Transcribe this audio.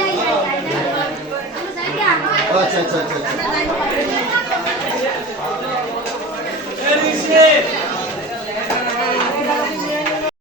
呀呀呀呀！我们在这儿。啊，在在在在。